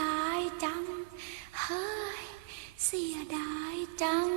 ดายจัง เฮ้ย เสียดายจัง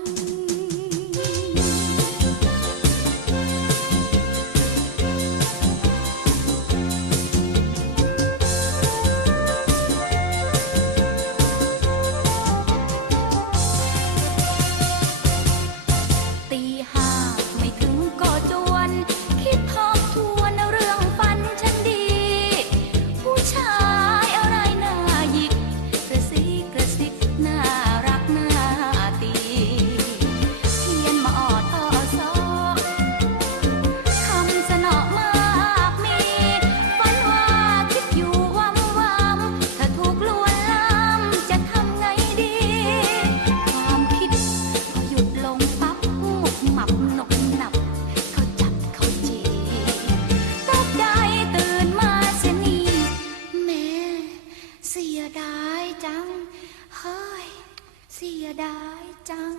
เสียดายจัง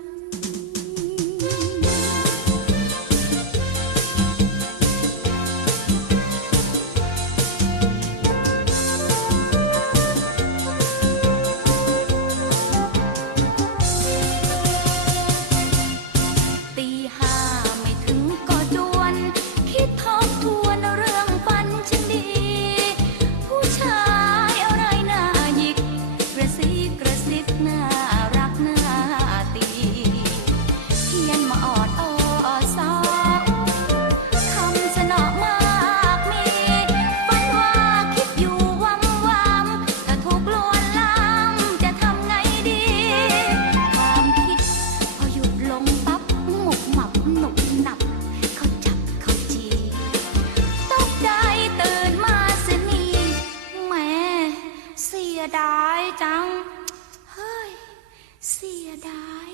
ียดายจัง เฮ้ย เสียดาย